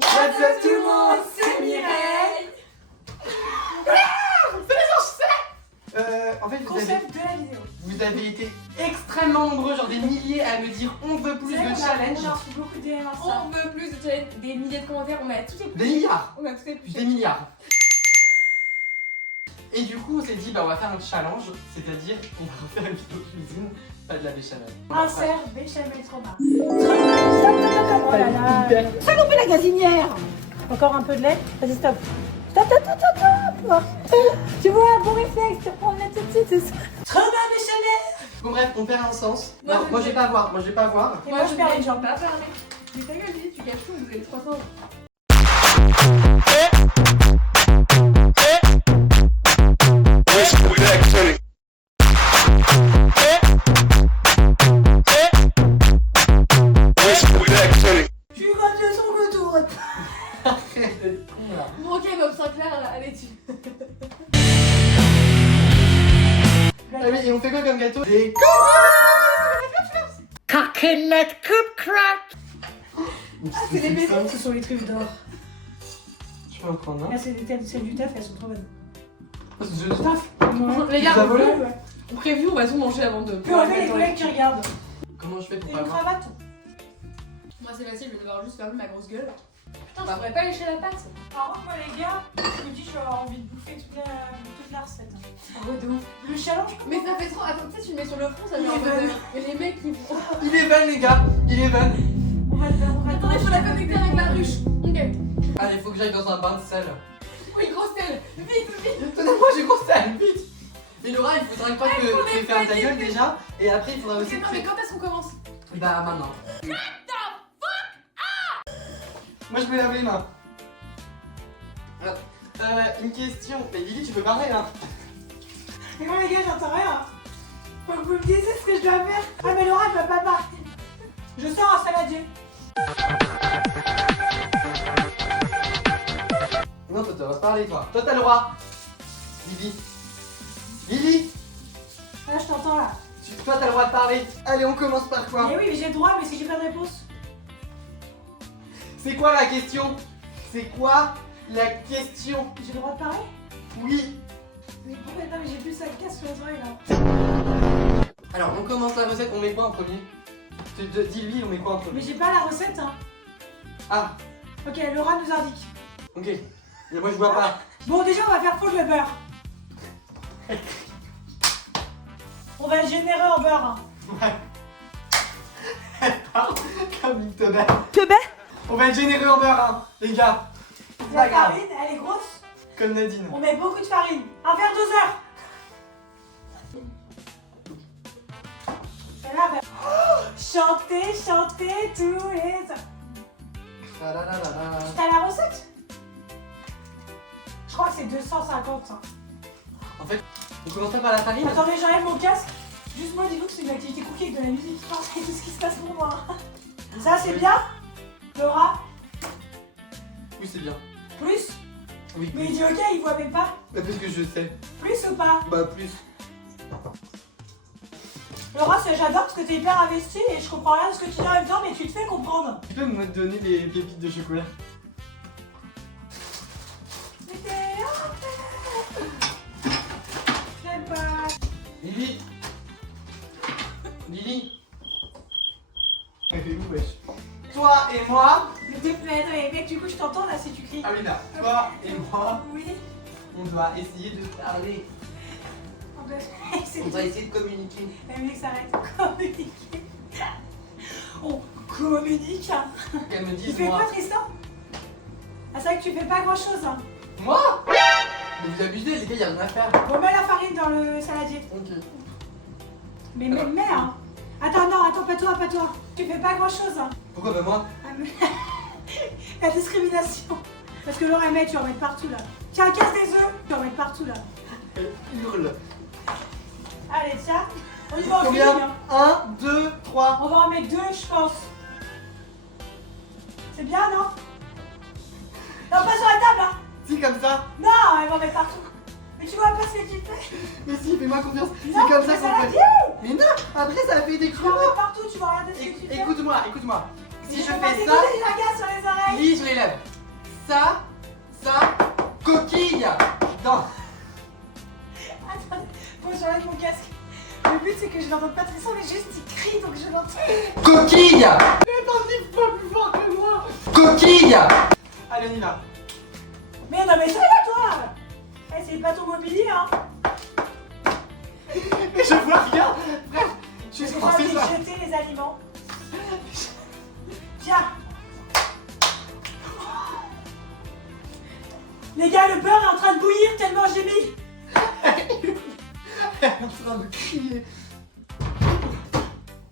What's up tout le monde, c'est Mireille. En fait, Concept de la vidéo. vous avez été extrêmement nombreux, genre des milliers, à me dire on veut plus de challenge. On a reçu beaucoup de DM à ça. On veut plus de challenge, des milliers de commentaires, on a tout épluché. Des milliards. On a tout épluché. Des milliards. Et du coup, on s'est dit, bah on va faire un challenge, c'est-à-dire qu'on va refaire une vidéo cuisine, pas de la béchamel. Insert béchamel trop bas. Oh là là. Fais couper la gazinière. Encore un peu de lait. Vas-y, stop. Stop, stop, stop, stop, stop. Tu vois, un bon réflexe, tu reprends le lait tout de suite, c'est ça. Trop bas béchamel. Bon bref, on perd un sens. Moi, Non, je moi vais- je vais pas voir, moi je vais pas voir. Et moi, je perds les jambes. Pas parler. Mais ta gueule, Lily, tu caches tout, vous avez 300 euros. Tu vas de son retour. Arrête d'être con là. Bon, ok, Bob Sinclair, allez dessus. Ah oui, et on fait quoi comme gâteau? Des Coconut coupe crack. c'est des bébés. Ce sont les trucs d'or. Je peux en prendre un. Là, c'est du taf, elles sont trop bonnes. Oh, c'est du taf. Les gars, Ça vole. on prévient, on va tout manger avant de. Puis on fait les collègues qui regardent. Comment je fais pour Et pas une voir? cravate. Moi, c'est facile, je vais devoir juste fermer ma grosse gueule. Putain, je pourrais pas lécher la pâte. Par contre, moi, les gars, je me dis, je vais avoir envie de bouffer toute la recette. Ah ouais, de ouf. Le challenge. Mais ça fait trop. Attends, tu sais, tu le mets sur le front, ça Il fait un est peu bon. de. Et les mecs, ils font. Il est van les gars, il est van. On va le faire, on va le Attends, il faut la connecter avec la ruche. Ok. Allez, faut que j'aille dans un bain de sel. Oui, grosse telle. Vite, vite. Donnez-moi, j'ai gros sel, vite. Mais Laura, il faudrait pas que qu'on tu est fermes ta fatigué. gueule déjà. Et après, il faudra aussi Ok, que non, mais quand est-ce qu'on commence? Bah maintenant. Moi je me lave les mains. Une question. Mais Lily, tu peux parler là. Mais moi, les gars, j'entends rien. Faut que vous me disiez ce que je dois faire. Ah, mais Laura, elle peut pas parler. Je sors un saladier. Non, toi, tu vas parler toi. Toi, t'as le droit. Lily. Lily, Là, je t'entends là. toi, t'as le droit de parler. Allez, on commence par quoi? Mais oui, mais j'ai le droit, mais si j'ai pas de réponse. C'est quoi la question? C'est quoi la question? J'ai le droit de parler? Oui. Mais pourquoi non, mais j'ai plus ça casse sur les oreilles là. Alors, on commence la recette. On met quoi en premier? Dis-lui, on met quoi en Mais premier? j'ai pas la recette, hein. Ah, Ok, Laura nous indique. ok. Mais moi, je vois pas. Bon, déjà, on va faire fondre le beurre. On va le générer en beurre. Hein. Ouais. Comme une teubée. Teubé? On va être généreux en beurre, hein, les gars. C'est pas La grave. farine, elle est grosse. Comme Nadine. On met beaucoup de farine. Un verre doseur. Et là, bah... oh, chantez, chantez tous les... Ah là là là là. T'as la recette? Je crois que c'est 250. Hein. En fait, on commence pas par la farine. Attendez, j'enlève mon casque. Juste moi, dis-vous que c'est une activité cookie avec de la musique. C'est tout ce qui se passe pour moi. Ça, c'est bien? Laura? Oui, c'est bien. Plus? Oui. Mais il dit ok, il voit même pas. Bah, parce que je sais. Plus ou pas? Bah, plus. Laura, j'adore parce que t'es hyper investie et je comprends rien de ce que tu dis en même temps, mais tu te fais comprendre. Tu peux me donner des pépites de chocolat? Mais t'es... J'aime pas. Lily. Lily. Elle fait où, wesh? Toi et moi. Mais t'es pleine, mais mec, du coup, je t'entends là si tu cries. Ah oui, là. Toi et moi, Oui. on doit essayer de parler. C'est On doit essayer de communiquer. La musique s'arrête. Communiquer. On communique. Hein. Qu'elle me Tu dise, fais moi. quoi, Tristan? Ah, c'est vrai que tu fais pas grand chose. Hein. Moi? Mais vous abusez, les gars, y'a rien à faire. On met la farine dans le saladier. Ok. Mais mets, hein. Attends, non, attends, pas toi, pas toi. Tu fais pas grand chose. Hein. Pourquoi bah moi? Ah, mais... La discrimination. Parce que Laura met, tu en mets partout là. Tiens, casse des œufs, tu en mets partout là. Elle hurle. Allez, tiens. On y va en Combien? feeling, hein. 1, 2, 3. On va en mettre 2, je pense. C'est bien, non? Non, pas sur la table, hein. Si, comme ça. Non, elle va en mettre partout. Mais tu vois pas ce que tu fais? Mais si, fais-moi confiance. Non, C'est comme ça mais qu'on ça fait. dit. Mais non, après ça fait des Tu vas en crumeaux. mettre partout, tu vois rien de ce que tu fais. Écoute-moi, écoute-moi. Si je Faut fais passer ça, toutes les lagas sur les oreilles. lis sur les lèvres. Ça, coquille. Non. Attendez, faut que j'enlève mon casque. Le but c'est que je l'entende pas très fort, mais juste il crie donc je l'entends. Coquille. Mais attends, dis pas plus fort que moi. Coquille. Allez, on y va. Mais non, mais ça va toi. Eh, c'est pas ton mobilier, hein. Mais je vois rien. Frère, je suis Je crois que censé ça. jeter les aliments. Tiens. Les gars, le beurre est en train de bouillir tellement j'ai mis. Elle est en train de crier.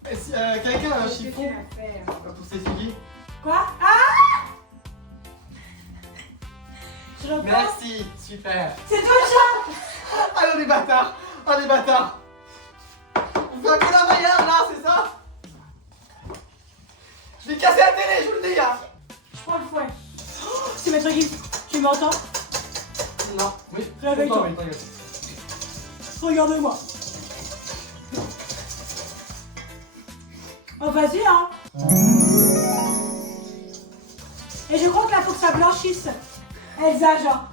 Quelqu'un a un chiffon pour s'essuyer? Quoi? Ah! Je l'entends. Merci, super. C'est toi le chat. Ah non, les bâtards. Ah les bâtards. On fait un coup d'un maillard là, c'est ça? Je vais casser la télé, je vous le dis hein. Je prends le fouet. Oh, c'est Maître Gims. Tu m'entends? Non, oui. Réveille-toi. Regarde-moi. Oh, vas-y, hein. Et je crois que là, faut que ça blanchisse. Elsa, genre.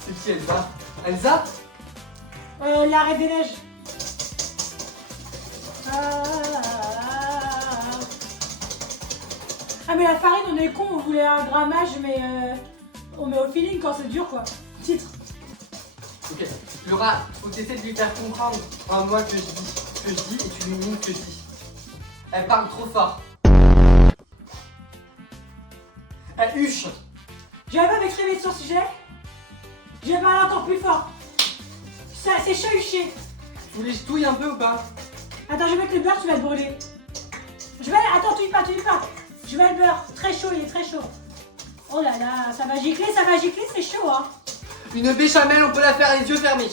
C'est qui Elsa? Elsa? La Reine des Neiges. Ah, mais la farine, on est con, on voulait un grammage, mais on met au feeling quand c'est dur, quoi. Titre. Ok. Laura, faut que tu essaies de lui faire comprendre en moi que je dis et tu lui mimes que je dis. Elle parle trop fort. Elle huche. Je vais pas m'exprimer sur ce sujet. Je vais parler encore plus fort. Ça, c'est chahuché. Vous voulez que je touille un peu ou pas? Attends, je vais mettre le beurre, tu vas te brûler. Je vais... Attends, touille pas. Je mets le beurre. Très chaud, il est très chaud. Oh là là, ça va gicler, c'est chaud, hein. Une béchamel, on peut la faire les yeux fermés.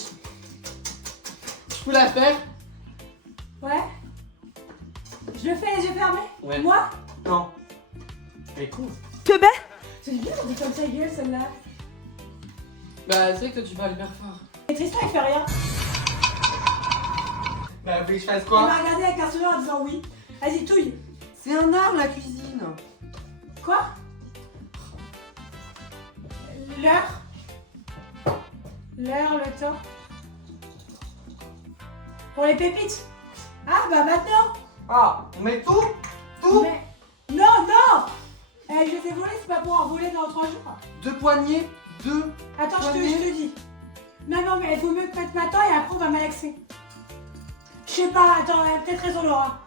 Je peux la faire? Ouais. Je le fais les yeux fermés? Ouais. Moi? Non. Elle est con. Que ben? C'est bien, on dit comme ça, gueule, celle-là. Bah, c'est vrai que toi tu parles hyper fort. Et Tristan, il fait rien. Bah, vous voulez que je fasse Il quoi? m'a regardé avec un sourire en disant oui. Vas-y, touille. C'est un art la cuisine. Quoi? L'heure? Le temps? Pour les pépites? Ah, bah maintenant. Ah, on met tout? Mais... Non. Je t'ai volé, c'est pas pour en voler dans 3 jours. 2 poignées, 2. Attends, je te dis. Non, mais il vaut mieux que mettre maintenant et après on va malaxer. Je sais pas, attends, elle a peut-être raison, Laura.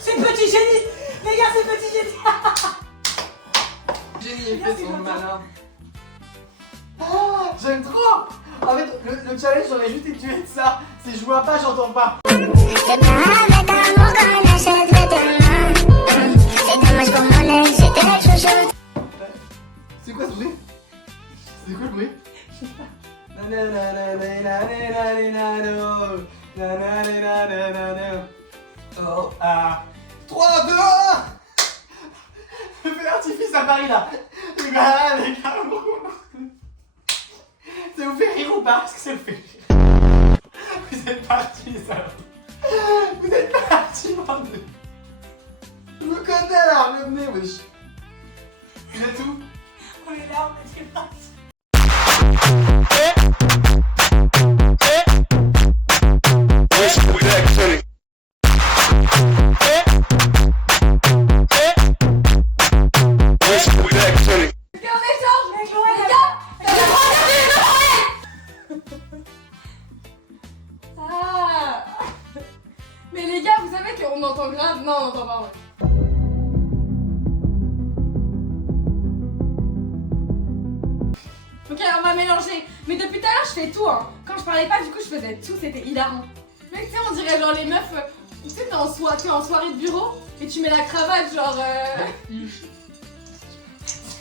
C'est petit génie. Les gars, c'est petit génie. Génie est Regarde, fait son c'est malin. Oh, j'aime trop. En fait, le challenge, j'aurais juste été tué de ça. C'est je vois pas, j'entends pas. C'est quoi ce bruit? C'est quoi le bruit? Je sais pas. Oh, ah. 3, 2, 1. Le feu d'artifice à Paris là. Les gars, ça vous fait rire ou pas? Est-ce que ça vous fait rire? Vous êtes partis, ça. Vous êtes partis, bande de... Je vous connais là, revenez, wesh. Vous êtes où? On est là, on était partis. Ah. Mais les gars, vous savez qu'on entend grave. Non, on entend pas, ouais. Ok, on va mélanger. Mais depuis tout à l'heure, je fais tout, hein. Quand je parlais pas, du coup, je faisais tout, c'était hilarant. Mais tu sais, on dirait genre les meufs. Tu sais, t'es en soirée de bureau et tu mets la cravate, genre. Mais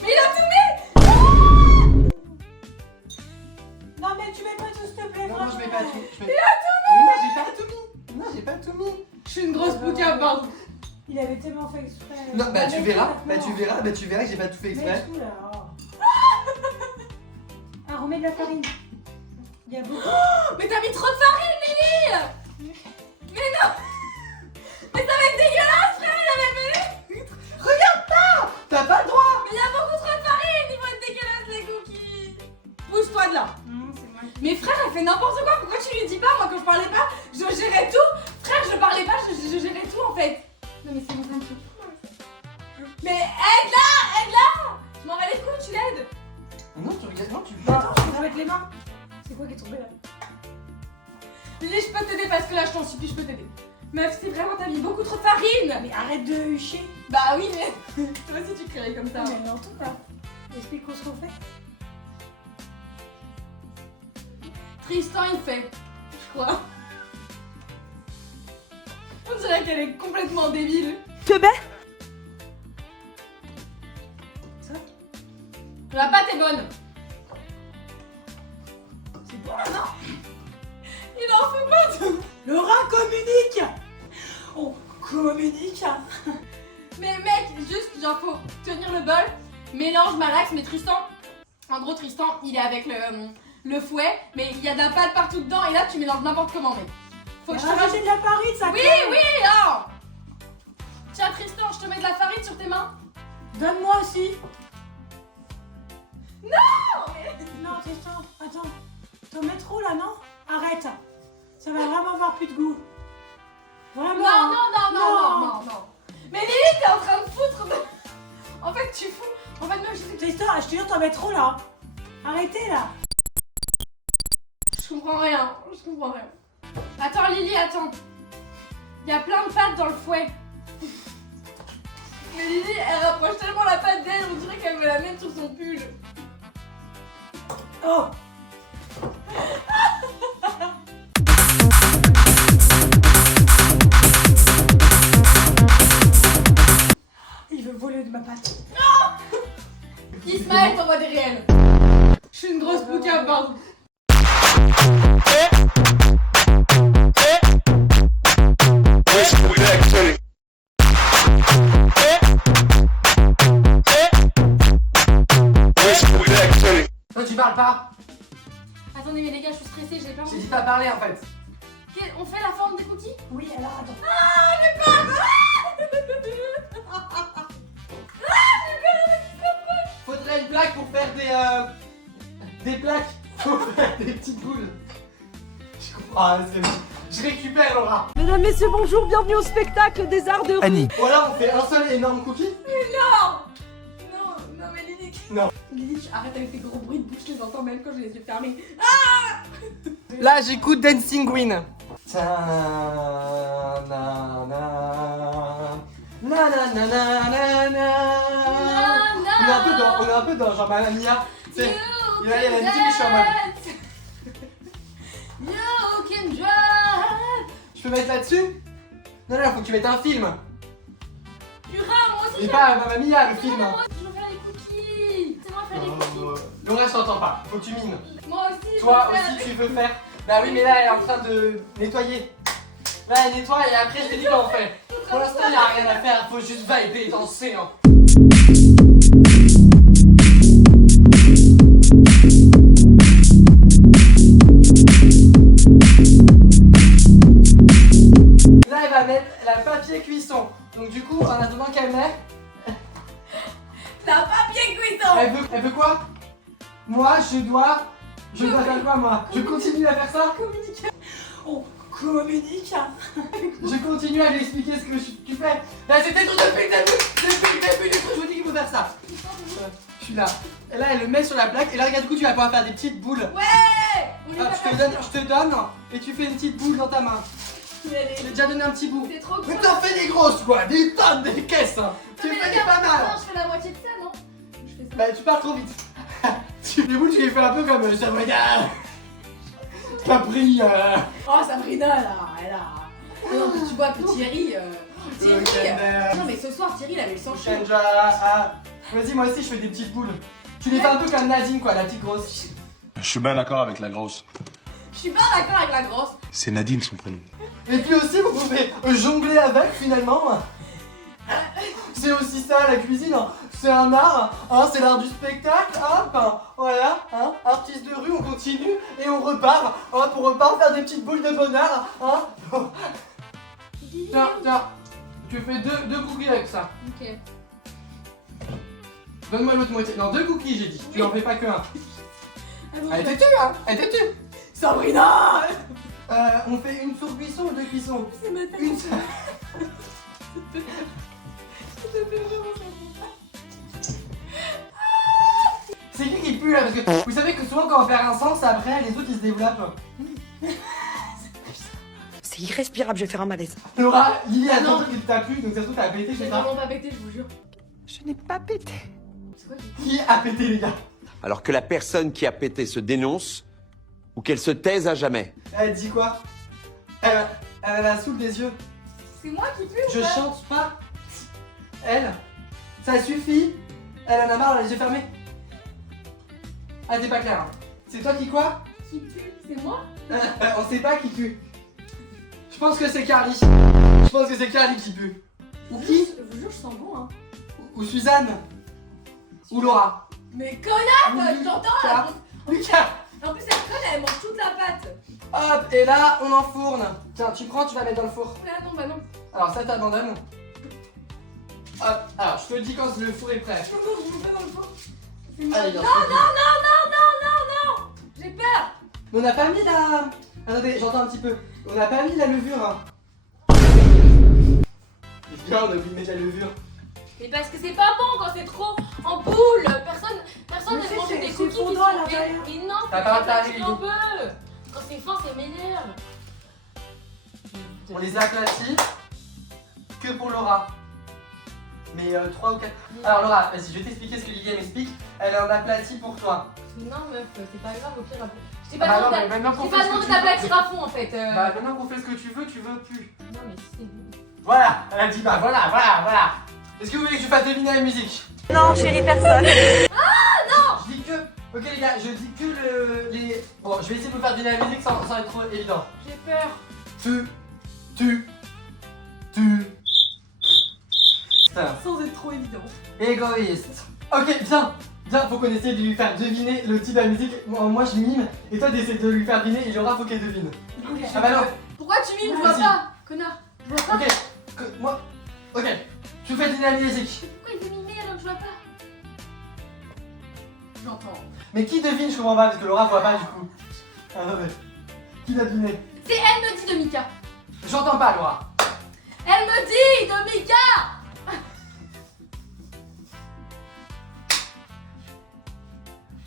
il a tout mis! Non, mais tu mets pas tout, s'il te plaît. Non, je mets pas tout. Il a tout mis! Non, j'ai pas tout mis. Non, j'ai pas tout mis. Je suis une grosse bouquin, pardon. Il avait tellement fait exprès. Non, bah tu verras, maintenant. tu verras que j'ai pas tout fait exprès. Mets tout là. Oh. Ah, remets de la farine. Il y a beaucoup. Mais t'as mis trop de farine, Lily! Mais non! Mais ça va être dégueulasse, frère, il avait mis! T'as pas le droit. Mais y'a beaucoup trop de farine, ils vont être dégueulasses les cookies. Pousse-toi de là. C'est moi. Mais frère, elle fait n'importe quoi, pourquoi tu lui dis pas? Moi quand je parlais pas, je gérais tout. Frère, je parlais pas, je gérais tout en fait. Non mais c'est bon, ça me fout. Mais aide-la. Je m'en vais les couilles, tu l'aides. Non, tu regardes, non, tu Attends, je vais mettre les mains. C'est quoi qui est tombé là? Lily, je peux t'aider parce que là, je t'en supplie, je peux t'aider. Meuf, c'est vraiment t'as mis beaucoup trop de farine. Mais arrête de hucher. Bah oui, mais toi aussi tu crées comme ça. Mais non, tout là. Explique-moi ce qu'on fait. Tristan, il fait, je crois. On dirait qu'elle est complètement débile. Te baie. Ça? La pâte est bonne. C'est bon, non? Il en fait pas tout. Laura, communique. On communique. Mais mec, juste, genre, faut tenir le bol, mélange, malaxe, mais Tristan, en gros, Tristan, il est avec le fouet, mais il y a de la pâte partout dedans, et là, tu mélanges n'importe comment, mec. Faut que je te rajoute. de la farine, ça. Oui, non. Tiens, Tristan, je te mets de la farine sur tes mains. Donne-moi aussi. Non, mais... Non, Tristan, attends. T'en mets trop là, non? Arrête. Ça va vraiment avoir plus de goût. Vraiment. Non. Mais Lily, t'es en train de foutre de... En fait, tu fous. En fait, même je sais que... Tristan, je te jure, t'en mets trop là. Arrêtez là. Je comprends rien. Attends, Lily, attends. Il y a plein de pâtes dans le fouet. Mais Lily, elle rapproche tellement la pâte d'elle, on dirait qu'elle veut la mettre sur son pull. Oh. Il veut voler de ma pâte. Ismaël t'envoie des réels. Je suis une grosse bouquin, pardon. Toi, tu parles pas. Attendez, mais les gars, je suis stressée, j'ai peur. J'ai dit pas parler en fait. On fait la forme des cookies? Oui, alors attends. Faudrait une plaque pour faire des plaques. Faut faire des petites boules. Je comprends. Ah, c'est bon. Je récupère Laura. Mesdames, messieurs, bonjour, bienvenue au spectacle des arts de rue. Ou alors on fait un seul énorme cookie. Non, mais Lily. Non. Lily, arrête avec tes gros bruits de bouche, je les entends même quand j'ai les yeux fermés. Là j'écoute Dancing Queen. On est un peu dans genre Mamma Mia. Tu sais, il y a la musique, je suis en mode. You can drive. Je peux mettre là-dessus? Non, faut que tu mettes un film. Purée, moi aussi. Et pas Mamma Mia, le film. Moi aussi, je veux faire les cookies. C'est moi faire les cookies. Laura, je t'entends pas. Faut que tu mines. Moi aussi, Toi je veux faire aussi, tu veux faire. Bah oui, mais là, elle est en train de nettoyer. Là, elle nettoie et après, je te dis qu'on fait. Pour l'instant, il n'y a rien à faire. Faut juste vibrer et danser. Hein. Là, elle va mettre la papier cuisson. Donc, du coup, en attendant qu'elle met. T'as pas bien cuisson. Elle veut quoi? Moi, je dois faire quoi, moi? Je continue à faire ça? On communique. Je continue à lui expliquer ce que tu fais. Là, c'était tout depuis le début. Depuis le début, je vous dis qu'il faut faire ça. Je suis là. Et là, elle le met sur la plaque. Et là, regarde, du coup, tu vas pouvoir faire des petites boules. Ouais. On est Ah, pas je te donne. Et tu fais une petite boule dans ta main. Je t'ai déjà donné un petit bout. C'est trop Mais cool. t'en fais des grosses, quoi. Des tonnes, des caisses. Hein. Tu Mais fais regarde, pas mal. non, je fais la moitié de ça, non? Je fais ça. Bah, tu pars trop vite. Les boules, tu les fais un peu comme ça. Regarde. T'as pris. Oh, Sabrina, là, elle a... Non, tu vois que Thierry... Thierry... Non, mais ce soir, Thierry, il avait le sang chaud. Vas-y, moi aussi, je fais des petites boules. Tu les fais un peu comme Nadine, quoi, la petite grosse. Je suis bien d'accord avec la grosse. Je suis pas d'accord avec la grosse. C'est Nadine son prénom. Et puis aussi, vous pouvez jongler avec, finalement. C'est aussi ça, la cuisine. C'est un art, hein, c'est l'art du spectacle. Hop, voilà, hein, artiste de rue, on continue et on repart. Hein, pour repartir faire des petites boules de bonheur. Hein. Tiens, tu fais deux cookies avec ça. Ok. Donne-moi l'autre moitié. Non, 2 cookies, j'ai dit. Tu n'en fais pas que un. Attends, Elle était tue, hein. Elle était tue. Sabrina. On fait une sur cuisson ou 2 cuissons? C'est ma tête. Une seule. C'est qui pue là? Parce que vous savez que souvent quand on perd un sens, après les autres ils se développent. C'est irrespirable, je vais faire un malaise. Laura, Lily a Non. ton truc qui t'a plu, donc ça se trouve t'as pété, je J'ai sais pas. vraiment pas pété, je vous jure. Je n'ai pas pété. C'est quoi Qui a pété les gars? Alors que la personne qui a pété se dénonce ou qu'elle se taise à jamais. Elle dit quoi? Elle a la soupe des yeux. C'est moi qui pue ou Je pas? chante pas. Elle, ça suffit. Elle en a marre, elle a les yeux fermés. Ah t'es pas clair. Hein. C'est toi qui quoi? Qui pue? C'est moi? On sait pas qui pue. Je pense que c'est Carly. Je pense que c'est Carly qui pue. Ou qui? Je vous jure, je sens bon, hein. Ou Suzanne. Ou Laura. Mais connasse, Ou j'entends Lucas. là. Lucas. En plus, elle conne, elle mange toute la pâte. Hop, et là on enfourne. Tiens, tu prends, tu vas mettre dans le four. Ah non, bah non. Alors ça t'abandonne. Hop, alors je te dis quand le four est prêt. Non, non, je me mets dans le four. C'est moi. Allez, Non, viens, non, je te dis. non. J'ai peur. Mais on n'a pas mis la... Attendez, j'entends un petit peu. On n'a pas mis la levure. Hein. Bien, on a oublié de mettre la levure. Mais parce que c'est pas bon quand c'est trop en boule. Personne Mais ne mange c'est- des c'est cookies qui fondant à sont l'intérieur. Mais non, T'as faut pas aplatir aplatir, un peu. Quand c'est fin, c'est m'énerve. On les aplatit que pour Laura. Mais 3 ou 4. Alors Laura, vas-y, je vais t'expliquer ce que Liliane m'explique. Elle en aplatit pour toi. Non, meuf, c'est pas grave, au pire. Je t'ai Ah bah pas non, demandé mais maintenant qu'on je t'ai fait pas ce que demandé tu veux. d'aplatir à fond en fait. Bah maintenant qu'on fait ce que tu veux plus. Non, mais c'est. Voilà, elle a dit bah voilà. Est-ce que vous voulez que je fasse deviner la musique? Non, chérie, personne. Je dis que... Ok les gars, je dis que les... Bon, je vais essayer de vous faire deviner la musique sans être trop évident. J'ai peur. Tu. Putain. Sans être trop évident. Égoïste. Ok, viens, faut qu'on essaie de lui faire deviner le type de la musique. Moi je mime, et toi d'essayer de lui faire deviner, et Laura faut qu'elle devine. Ah bah non. Pourquoi tu mimes? Je vois Vas-y. pas, connard. Je vois pas. Ok, moi... Ok, je vous fais deviner la musique. Pourquoi il veut mimer alors que je vois pas? J'entends. Mais qui devine, je comprends pas, parce que Laura voit pas du coup. Ah non mais... Qui va deviner? C'est Elle me dit de Mika. J'entends pas Laura. Elle me dit de Mika.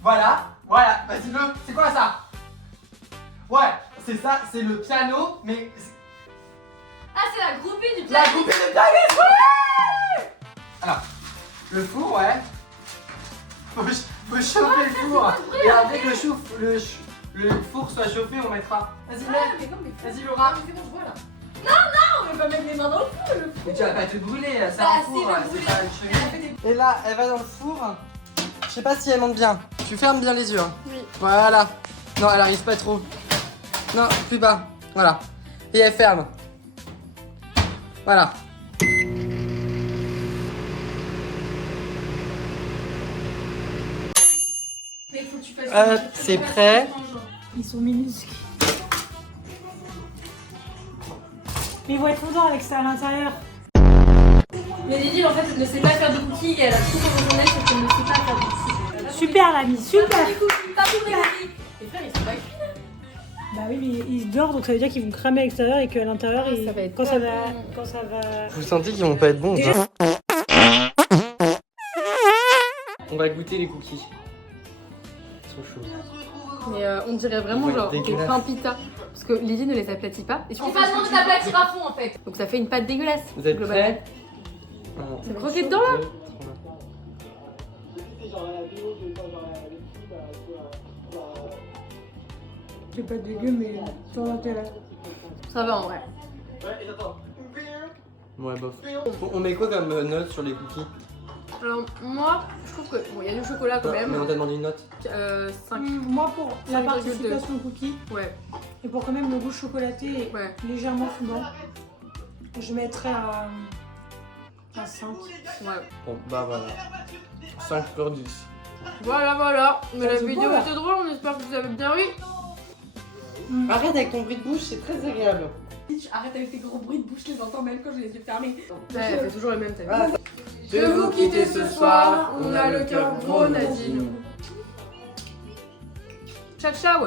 Voilà, vas-y le... C'est quoi ça? Ouais, c'est ça, c'est le piano, mais... Ah, c'est la groupie du La piano. groupie de pianistes, ouais. Alors, le four, ouais. Faut chauffer le four. Et après que le four soit chauffé, on mettra... Vas-y, Ah, mets. mais non, mais Vas-y, Laura. Ah, mais c'est bon, je vois là. Non, on veut pas mettre les mains dans le four, le four. Mais tu vas pas te brûler, là, c'est Bah, un si, four, je vais là, me c'est brûler. pas une Elle a cheminée. fait des- Et là, elle va dans le four. Je sais pas si elle monte bien. Tu fermes bien les yeux. Hein. Oui. Voilà. Non, elle arrive pas trop. Non, plus bas. Voilà. Et elle ferme. Voilà. Mais faut que tu fasses. Hop, c'est prêt. Ils sont minuscules. Mais ils vont être fondants avec ça à l'intérieur. Mais Lily, en fait, elle ne sait pas faire de cookies et elle a tout dans son journée, sauf qu'elle ne sait pas faire de cookies. Super l'ami, super. Pas des cookies, pas pour des cookies. Les frères, ils sont pas cuits. Bah oui, mais ils dehors, donc ça veut dire qu'ils vont cramer à l'extérieur et qu'à l'intérieur, Ça va être quand pas ça va, bon. quand ça va. Vous sentez qu'ils vont pas être bons Déjà- ou pas? On va goûter les cookies. Ils sont chauds. Mais on dirait vraiment Ouais, genre des dégueulasse. pains pita. Parce que Lily ne les aplatit pas. Et je On t'ai fait pas ce que demandé tu veux. d'aplatir à fond en fait. Donc ça fait une pâte dégueulasse. Vous êtes globalement. prêts? C'est croqué dedans là? C'est pas dégueu, mais sans intérêt. Ça va en vrai. Ouais, bof. On met quoi comme note sur les cookies? Alors moi, je trouve que bon, il y a du chocolat quand Mais on même. t'a demandé une note. 5. Moi, pour la 5,2. participation cookie Ouais, et pour quand même le goût chocolaté et ouais. légèrement fondant, je mettrais à 5. Ouais. Bon, bah voilà. 5 sur 10. Voilà. Mais la c'est vidéo beau, là. était drôle, on espère que vous avez bien ri. Arrête avec ton bruit de bouche, c'est très agréable. Arrête avec tes gros bruits de bouche, je les entends même quand j'ai les yeux fermés. Ouais, elle fait toujours le même, t'as vu. Voilà. De vous quitter ce soir, on a le cœur gros, Nadine. Ciao, ciao.